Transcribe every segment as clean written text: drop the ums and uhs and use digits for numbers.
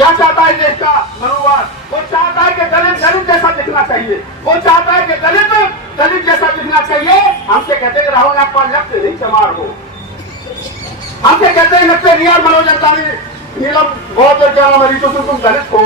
क्या चाहता है देश का मनोवाद? वो चाहता है कि दलित दलित जैसा दिखना चाहिए, वो चाहता है कि दलित दलित जैसा दिखना चाहिए। हमसे कहते हैं राहुल नागपाल लगते नहीं चमार हो, हमसे कहते हैं लगते रिया मनोज अंसारी नीलम बहुत रितु सिंह तुम दलित हो।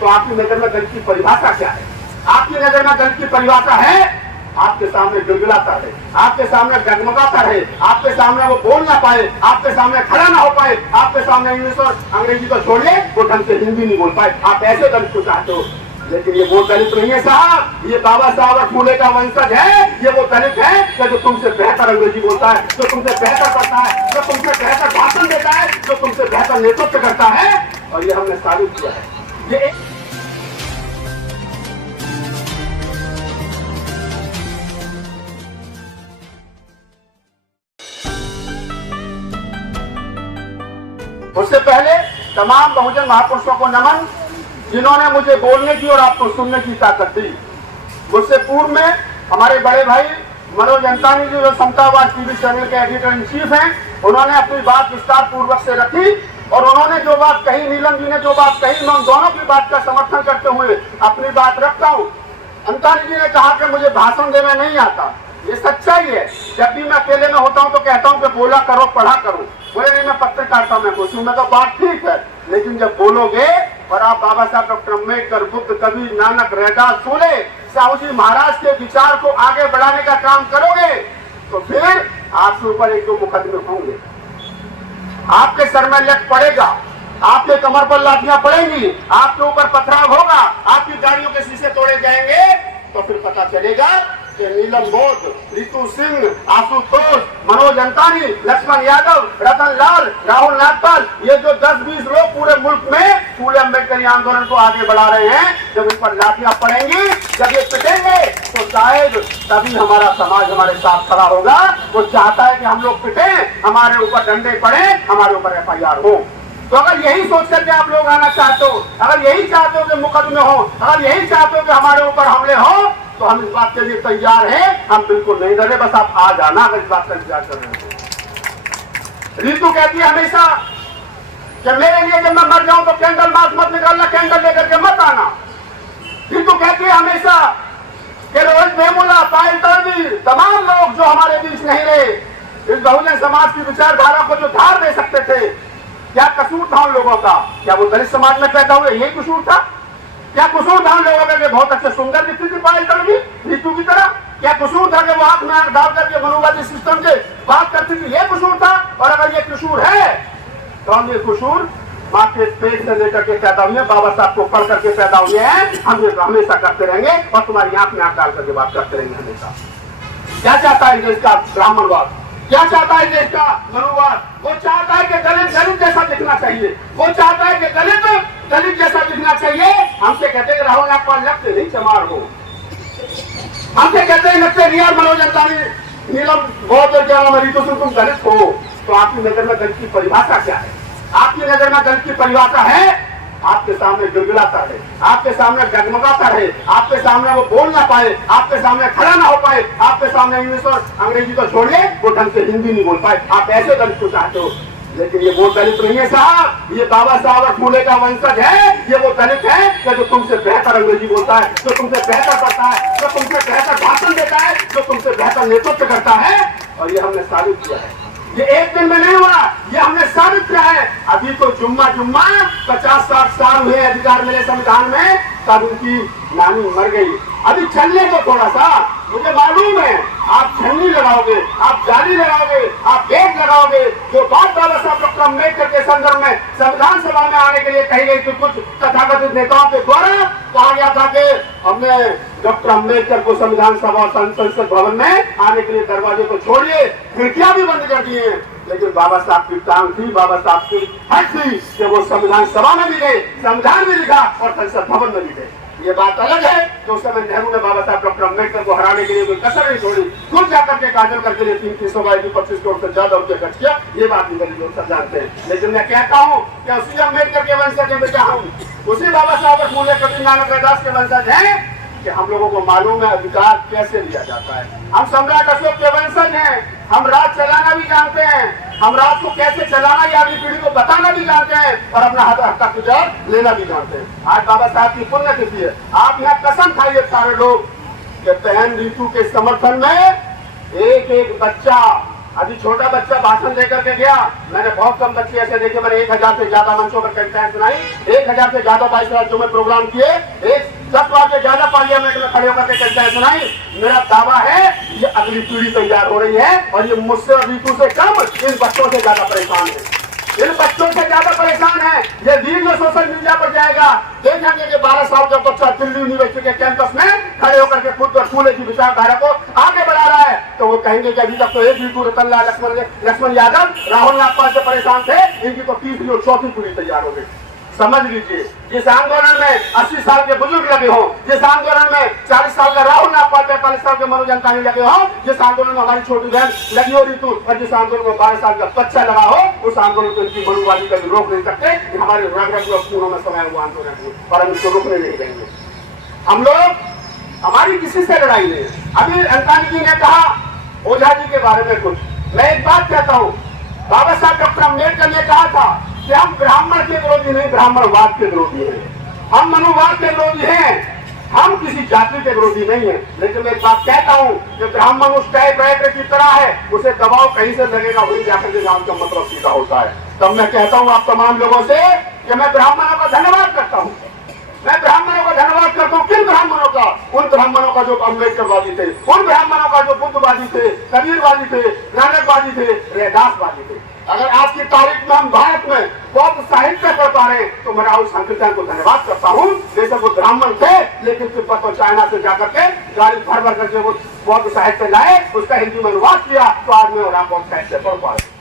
तो आपकी नजर में दलित की परिभाषा क्या है? आपकी नजर में दलित की परिभाषा है आपके सामने गिड़गिड़ाता है, आपके सामने डगमगाता है, आपके सामने वो बोल ना पाए, आपके सामने खड़ा ना हो पाए, आपके सामने इंग्लिश और अंग्रेजी तो छोड़िए वो ढंग से हिंदी नहीं बोल पाए। आप ऐसे दलित को चाहते हो, लेकिन ये वो दलित नहीं है साहब, ये बाबा साहब और फूले का वंशज है। ये वो दलित है जो तुमसे बेहतर अंग्रेजी बोलता है, जो तुमसे बेहतर पढ़ता है, जो तुमसे बेहतर भाषण देता है, जो तुमसे बेहतर नेतृत्व करता है। और ये हमने साबित किया है। ये उससे पहले तमाम बहुजन महापुरुषों को नमन जिन्होंने मुझे बोलने की और आपको सुनने की ताकत दी। उससे पूर्व में हमारे बड़े भाई मनोज अंसारी जी जो समतावाद टीवी चैनल के एडिटर इन चीफ हैं, उन्होंने अपनी बात विस्तार पूर्वक से रखी और उन्होंने जो बात कही, नीलम जी ने जो बात कही, मैं उन दोनों की बात का समर्थन करते हुए अपनी बात रखता हूँ। अंसारी जी ने कहा कि मुझे भाषण देना नहीं आता, ये सच्चाई है। जब भी मैं अकेले में होता हूँ तो कहता हूँ कि बोला करो पढ़ा करो, बोले नहीं मैं पत्रकारिता में घुसूं, मैं तो बात ठीक है, लेकिन जब बोलोगे और आप बाबा साहब डॉक्टर अम्बेडकर, बुद्ध, कबीर, नानक, रैदास, फूले, साहू जी महाराज के विचार को आगे बढ़ाने का काम करोगे तो फिर आपके ऊपर एक दो मुकदमे होंगे, आपके सर में लट पड़ेगा, आपके कमर पर लाठियां पड़ेंगी, आपके ऊपर पथराव होगा, आपकी गाड़ियों के शीशे तोड़े जाएंगे। तो फिर पता चलेगा कि नीलम बोध, रितु सिंह, आशुतोष, मनोज अंसारी, लक्ष्मण यादव, रतन लाल, राहुल नागपाल, ये जो 10-20 लोग पूरे मुल्क में फूले अम्बेडकरी आंदोलन को आगे बढ़ा रहे हैं, जब इन पर लाठियां पड़ेंगी, जब ये पिटेंगे तो शायद तभी हमारा समाज हमारे साथ खड़ा होगा। वो चाहता है कि हम लोग पिटे, हमारे ऊपर डंडे पड़े, हमारे ऊपर FIR हो। तो अगर यही सोच करके आप लोग आना चाहते हो, अगर यही चाहते हो कि मुकदमे हो, अगर यही चाहते हो कि हमारे ऊपर हमले हो, तो हम इस बात के लिए तैयार हैं। हम बिल्कुल नहीं डरे, बस आप आ जाना अगर इस बात का इंतजार कर रहे हो। रितु कहती है हमेशा कि मेरे लिए जब मैं मर जाऊं तो कैंडल मार्च मत निकालना, कैंडल लेकर के मत आना। रितु कहती है हमेशा कि रोहित वेमुला, पायल तलवीर, तमाम लोग जो हमारे बीच नहीं रहे, इस बहुजन समाज की विचारधारा को जो धार दे सकते थे, क्या कसूर था उन लोगों का? क्या वो दलित समाज में पैदा हुए यही कसूर था? क्या कसूर था उन लोगों का बहुत अच्छे सुंदर दिखती थी पायल तलवीर रितु की तरह? क्या कसूर था कि वो आंख में आंख डाल करके मनोवादी सिस्टम से बात करती थी? ये कसूर था। और अगर ये कसूर है तो हम ये कसूर माँ के पेट से लेकर के पैदा हुए, बाबा साहब को पढ़ करके पैदा हुए हैं, हम ये हमेशा करते रहेंगे और तुम्हारी आंख में आंख डाल करके बात करते रहेंगे हमेशा। क्या चाहता है देश का ब्राह्मणवाद? क्या चाहता है देश का मनोवाद? वो चाहता है कि दलित दलित जैसा दिखना चाहिए, वो चाहता है कि दलित दलित जैसा दिखना चाहिए। हमसे कहते हैं राहुल नागपाल लगते नहीं चमार हो, हमसे कहते हैं लगते रिया मनोज अंसारी नीलम बहुत रितु सिंह तुम दलित हो। तो आपकी नजर में दलित की परिभाषा क्या है? आपकी नजर में दलित की परिभाषा है आपके सामने गिड़गिड़ाता है, आपके सामने डगमगाता है, आपके सामने वो बोल ना पाए, आपके सामने खड़ा ना हो पाए, आपके सामने इंग्लिश और अंग्रेजी तो छोड़िए वो ढंग से हिंदी नहीं बोल पाए। आप ऐसे दलित को चाहते हो, लेकिन ये वो दलित नहीं है साहब, ये बाबा साहब और फूले का वंशज है। ये वो दलित है जो तुमसे बेहतर अंग्रेजी बोलता है, जो तुमसे बेहतर पढ़ता है, जो तुमसे बेहतर भाषण देता है, जो तुमसे बेहतर नेतृत्व करता है। और ये हमने साबित किया है, ये एक दिन में नहीं हुआ, ये हमने साबित किया है। अभी तो जुम्मा 50-60 साल हुए अधिकार मिले संविधान में, तब उनकी नानी मर गई। अभी चलने को थोड़ा सा, मुझे मालूम है आप छन्नी लगाओगे, आप जाली लगाओगे, आप गेट लगाओगे। जो बात बाबा साहब डॉक्टर अम्बेडकर के संदर्भ में संविधान सभा में आने के लिए कही गई थी कुछ तथाकथित नेताओं के द्वारा, कहा गया था कि हमने डॉक्टर अम्बेडकर को संविधान सभा और संसद भवन में आने के लिए दरवाजे को छोड़िए, खिड़कियां भी बंद कर दी हैं। लेकिन बाबा साहब की टांग थी, बाबा साहब की हट थी कि वो संविधान सभा में भी गए, संविधान भी लिखा और संसद भवन में भी गए। ये बात अलग है कि उस समय नेहरू ने बाबा साहब डॉक्टर अम्बेडकर को हराने के लिए कोई कसर नहीं छोड़ी, खुद जाकर के काजल करके लिए 325 करोड़ से ज्यादा रुपये खर्च किया। ये बात भी गरीब लोग सब जानते हैं। लेकिन मैं कहता हूँ कि उसी अम्बेडकर के वंशज के बेटा हूँ, उसी बाबा साहब फूले कबीर नानक रैदास के वंशज हैं कि हम लोगों को मालूम है अधिकार कैसे लिया जाता है। हम सम्राट अशोक के वंशज हैं, हम राज चलाना भी जानते हैं। हम रात को कैसे चलाना या अगली पीढ़ी को बताना भी जानते हैं और अपना हक का लेना भी जानते हैं। आज बाबा साहब की पुण्यतिथि है। आप यहाँ कसम खाइए सारे लोग कि बहन रीतू के समर्थन में एक एक बच्चा, अभी छोटा बच्चा भाषण देकर के गया, मैंने बहुत कम बच्चे ऐसे देखे, मैंने 1000 से ज्यादा मंचों पर कविताएं सुनाई, 1000 से ज्यादा 22 राज्यों में प्रोग्राम किए, 10 बार से ज्यादा पार्लियामेंट में खड़े होकर के कविताएं सुनाई। मेरा दावा है ये अगली पीढ़ी तैयार हो रही है और ये मुझसे और रीतू से कम इन बच्चों से ज्यादा परेशान है, इन बच्चों से ज्यादा परेशान है। ये वीडियो सोशल मीडिया पर जाएगा, देखेंगे कि 12 साल का बच्चा दिल्ली यूनिवर्सिटी के कैंपस में खड़े होकर के खुद और फूले की विचारधारा को आगे बढ़ा रहा है, तो वो कहेंगे कि अभी तक तो एक रीतू रतनलाल लक्ष्मण यादव, राहुल नागपाल से परेशान थे, इनकी तो तीसरी और चौथी पीढ़ी तैयार हो गई। समझ लीजिए, जिस आंदोलन में 80 साल के बुजुर्ग लगे हो, जिस आंदोलन में 40 साल का राहुल नागपाल, 45 साल के मनोज अंतानी लगे हो, जिस आंदोलन में हमारी छोटी बहन लगी हो रीतू, और जिस आंदोलन में 12 साल का बच्चा लगा हो, उस आंदोलन को इनकी मनुवादी का रोक नहीं सकते। हमारे रंगों में समय हुआ आंदोलन है और हम इसको रोकने नहीं देंगे। हम लोग, हमारी किसी से लड़ाई नहीं है। अभी अंतानी जी ने कहा ओझा जी के बारे में कुछ, मैं एक बात कहता हूँ, बाबा साहब डॉक्टर अम्बेडकर ने कहा था कि हम ब्राह्मण के विरोधी नहीं, ब्राह्मणवाद के विरोधी हैं, हम मनुवाद के विरोधी हैं, हम किसी जाति के विरोधी नहीं है। लेकिन मैं एक बात कहता हूँ कि ब्राह्मण उस टाइपराइटर की तरह है, उसे दबाव कहीं से लगेगा वही जाकर के नाम का मतलब सीधा होता है। तब मैं कहता हूँ आप तमाम लोगों से कि मैं ब्राह्मणों का धन्यवाद करता हूँ, मैं ब्राह्मणों का धन्यवाद करता हूँ। किन ब्राह्मणों का? उन ब्राह्मणों का जो अम्बेडकरवादी थे, उन ब्राह्मणों का जो बुद्धवादी थे, कबीरवादी थे, नानकवादी थे, रैदासवादी थे। अगर आज की तारीख में हम भारत में बौद्ध साहित्य पढ़ पा रहे हैं तो मैं राहुल सांकृत्यायन को धन्यवाद करता हूँ। जैसे वो ब्राह्मण थे लेकिन तिब्बत और चाइना से जाकर के गाड़ी भर भर करके वो बौद्ध साहित्य लाए, उसका हिंदी में अनुवाद किया, तो आज मैं राम बौद्ध साहित्य पढ़ पा रहे।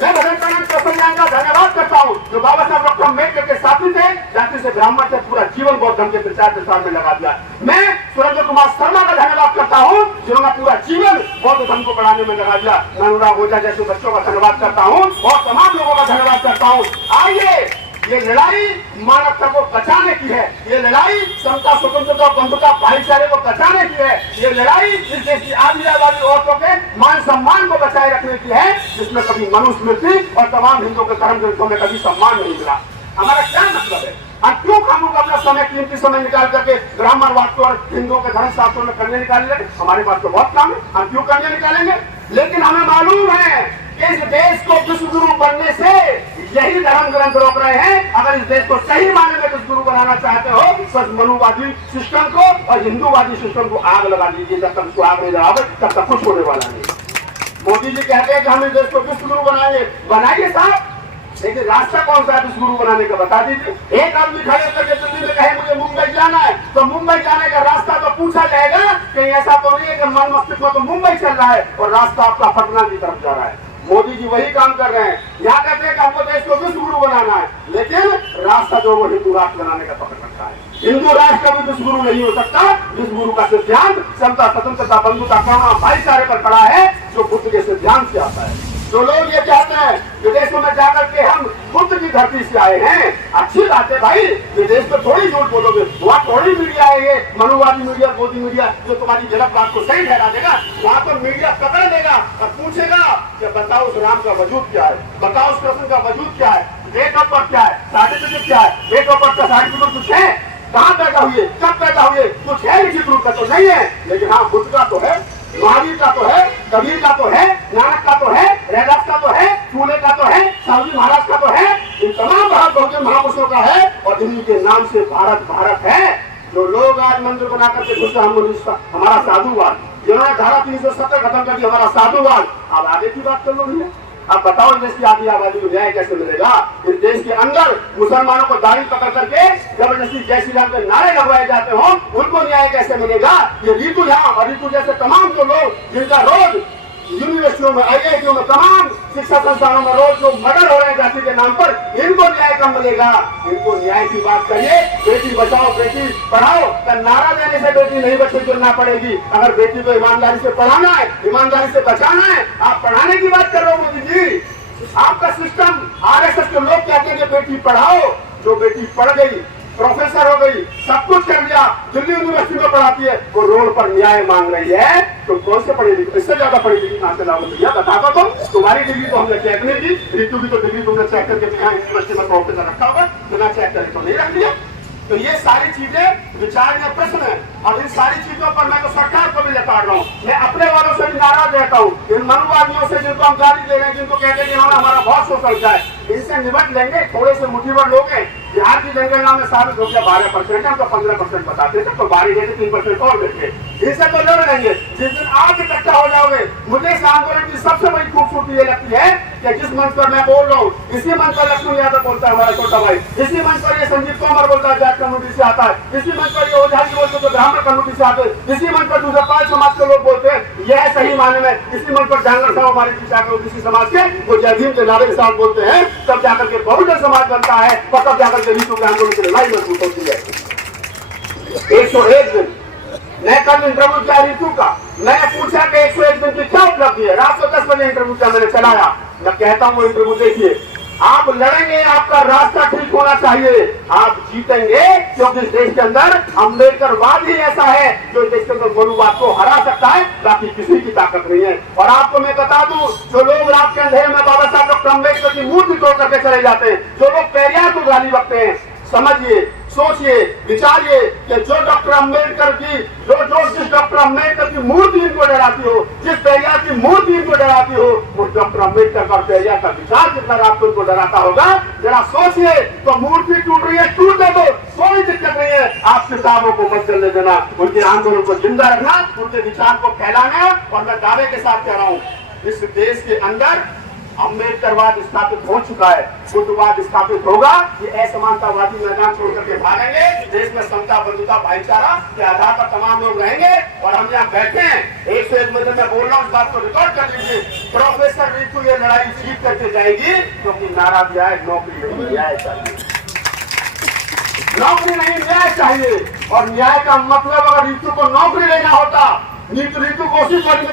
मैं भगवान प्रसन्न का धन्यवाद करता हूँ जो बाबा साहब डॉक्टर अम्बेडकर के साथी थे, जाति से ब्राह्मण से पूरा जीवन बौद्ध धर्म के प्रचार में लगा दिया। मैं सुरेंद्र कुमार शर्मा का धन्यवाद करता हूँ जिन्होंने पूरा जीवन बौद्ध धर्म को बढ़ाने में लगा दिया। मैं अनुराग ओझा जैसे बच्चों का धन्यवाद करता हूँ और तमाम लोगों का धन्यवाद करता हूँ। आइए, ये लड़ाई मानवता को बचाने की है, ये लड़ाई समता, स्वतंत्रता, बंधुता, भाईचारे को बचाने की है, ये लड़ाई इस देश की आदिवासी औरतों के मान सम्मान को बचाए रखने की है, जिसमें कभी मनुस्मृति और तमाम हिंदुओं के धर्म ग्रंथों में कभी सम्मान नहीं मिला। हमारा क्या मतलब है? हम क्यों खामों का अपना समय, कीमती समय निकाल करके ब्राह्मणवाद को और हिंदुओं के धर्म शास्त्रों में करने निकाल लेंगे? हमारे पास तो बहुत काम है, हम क्यों करने निकालेंगे? लेकिन हमें मालूम है इस देश को विश्वगुरु बनने से यही धर्म ग्रंथ रोक रहे हैं। अगर इस देश को सही माने में विश्वगुरु बनाना चाहते हो तो मनुवादी सिस्टम को और हिंदूवादी सिस्टम को आग लगा दीजिए। जब तक उसको आग नहीं लगाओगे तब तक कुछ होने वाला नहीं। मोदी जी कहते हैं कि हम इस देश को विश्वगुरु बनाएंगे, बनाइए साहब, लेकिन रास्ता कौन सा है विश्वगुरु बनाने का बता दीजिए। एक आदमी खड़े करके दिल्ली में कहे मुझे मुंबई जाना है तो मुंबई जाने का रास्ता तो पूछा जाएगा कि ऐसा तो नहीं है कि मन मस्तिष्क में तो मुंबई चल रहा है और रास्ता आपका पटना की तरफ जा रहा है। मोदी जी वही काम कर रहे हैं, यहाँ कहते हैं कि हमको देश को विश्वगुरु बनाना है, लेकिन रास्ता जो वो हिंदू राष्ट्र बनाने का पकड़ रखा है। हिंदू राष्ट्र कभी विश्वगुरु नहीं हो सकता। विश्वगुरु का सिद्धांत समता, स्वतंत्रता, बंधुता, करुणा, भाईचारे पर खड़ा है जो बुद्ध के सिद्धांत से आता है। जो लोग ये कहते हैं विदेशों में जाकर के हम बुद्ध की धरती से आए हैं, अच्छी बात है भाई, विदेश में थोड़ी झूठ बोलोगे, वहाँ थोड़ी मीडिया है ये मनुवादी मीडिया, मोदी मीडिया जो तुम्हारी गलत बात को सही ठहरा देगा। वहाँ तो मीडिया पकड़ लेगा और पूछेगा कि बताओ उस राम का वजूद क्या है, बताओ उस कृष्ण का वजूद क्या है, डेट ऑफ बर्थ क्या है, सर्टिफिकेट क्या है, डेट ऑफ बर्थ का सर्टिफिकेट कुछ है, कहाँ पैदा हुए, कब पैदा हुए, कुछ है लिखित रूप का तो नहीं है। लेकिन हाँ, बुद्ध का तो है, महावीर का तो है, कबीर का तो है, नानक का तो है, रैदास का तो है, फूले का तो है, साहू महाराज का तो है, इन तमाम भारत बहुजन महापुरुषों का है और इन्हीं के नाम से भारत भारत है। जो लोग आज मंदिर बना करके घुस हमारा साधुवाद, जिन्होंने धारा 370 खत्म कर दिया, हमारा साधुवाद, अब आगे की बात कर लो भैया। अब बताओ देश की आधी आबादी को न्याय कैसे मिलेगा? इस देश के अंदर मुसलमानों को दाढ़ी पकड़ करके जबरदस्ती जय श्री राम के नारे लगवाए जाते हो, उनको न्याय कैसे मिलेगा? ये रीतू झा और रीतू जैसे तमाम जो लोग जिनका रोज यूनिवर्सिटियों में, IITों में, तमाम शिक्षा संस्थानों में रोज जो मर्डर हो रहे हैं जाति के नाम पर, इनको न्याय कब मिलेगा? इनको न्याय की बात करिए। बेटी बचाओ बेटी पढ़ाओ का नारा देने से बेटी नहीं बच्चे चुनना पड़ेगी। अगर बेटी को ईमानदारी से पढ़ाना है, ईमानदारी से बचाना है, आप पढ़ाने की बात कर रहे हो मोदी जी। आपका सिस्टम RSS के लोग कहते हैं कि बेटी पढ़ाओ, जो बेटी पढ़ गई प्रोफेसर हो गई, सब कुछ कर लिया, दिल्ली यूनिवर्सिटी में पढ़ाती है, वो रोड पर न्याय मांग रही है, तो कौन से पढ़ी लिखी, इससे ज्यादा पढ़ी लिखी कहां से लाओगे भैया, बता दो। तुम्हारी डिग्री तो हमने चेक नहीं की, ऋतु की तो डिग्री तुमने चेक करके यहाँ यूनिवर्सिटी में प्रोफेसर रखा होगा, बिना चेक करे तो नहीं रख दिया। तो ये सारी चीजें विचार या प्रश्न है, और इन सारी चीजों पर मैं तो सरकार को भी लताड़ रहा हूँ, मैं अपने वालों से भी नाराज रहता हूँ, इन मनुवादियों से जिनको हम गाली दे रहे हैं, जिनको कहते हैं कि इन्होंने हमारा बहुत शोषण किया है, इनसे निपट लेंगे। थोड़े से मुठीभर लोग हैं, बिहार की जनगणना में साबित हो गया 12% है, तो 15% बताते थे, तो 12 3% और देते, इनसे तो लड़ लेंगे। जिस दिन आप इकट्ठा हो जाओगे, मुझे इस आंदोलन की सबसे बड़ी खूबसूरती ये लगती है कि जिस मंच पर मैं बोल रहा हूँ, इसी मंच पर लक्ष्मण यादव बोलता है, हमारा छोटा भाई, इसी मंच पर ये संजीव तोमर बोलता है, जाट कम्युनिटी से आता है, इसी मंच पर ये ओझा जी बोलते हैं, ब्राह्मण कम्युनिटी से आते हैं, इसी मंच पर दूसरा पाल समाज के लोग बोलते हैं, यह सही माने में, इसी मंच पर डांगर साहब हमारे किसी समाज के वो जय भीम के नारे के साथ बोलते हैं, तब जाकर के बहुजन समाज बनता है, और तब जाकर के ऋतु के आंदोलन की लड़ाई मजबूत होती है। 101 दिन मैं कल इंटरव्यू किया ऋतु का, मैंने पूछा कि 101 दिन की क्या उपलब्धि है, रात को 10 बजे इंटरव्यू किया, मैंने चलाया, मैं कहता हूँ इंटरव्यू देखिए, आप लड़ेंगे, आपका रास्ता ठीक होना चाहिए, आप जीतेंगे, क्योंकि इस देश के अंदर अम्बेडकरवाद ही ऐसा है जो इस देश के अंदर मनुवाद को हरा सकता है, बाकी किसी की ताकत नहीं है। और आपको मैं बता दूं, जो लोग रात के अंधेरे में बाबा साहब डॉक्टर अम्बेडकर की मूर्ति तोड़ करके चले जाते हैं, जो लोग पेरियार को गाली बकते हैं, समझिए, सोचिए, विचारिए कि जो डॉक्टर अम्बेडकर की जिस डॉक्टर अम्बेडकर की मूर्ति इनको डराती हो, जिस पेरियार की मूर्ति इनको डराती हो, वो डॉक्टर अम्बेडकर का पेरियार का विचार कितना रात को इनको डराता होगा, जरा सोचिए। तो मूर्ति टूट रही है, टूटने दो, कोई दिक्कत नहीं है, आप किताबों को मत चलने देना, उनके आंदोलन को जिंदा रखना, उनके विचार को फैलाना। और मैं दावे के साथ कह रहा हूँ, इस देश के अंदर अम्बेडकरवाद स्थापित हो चुका है, बुद्धवाद स्थापित होगा, ये असमानतावादी मैदान छोड़ करके भागेंगे, देश में समता बंधुता भाईचारा के आधार पर तमाम लोग रहेंगे। और हम यहाँ बैठे हैं, 101 बजे मैं बोल रहा हूँ, इस बात को रिकॉर्ड कर लीजिए, प्रोफेसर ऋतु ये लड़ाई जीत करके जाएगी, क्योंकि नारा दिया है नौकरी नहीं, न्याय चाहिए, नौकरी नहीं न्याय चाहिए। और न्याय का मतलब अगर ऋतु को नौकरी लेना होता, ऋतु कोशिश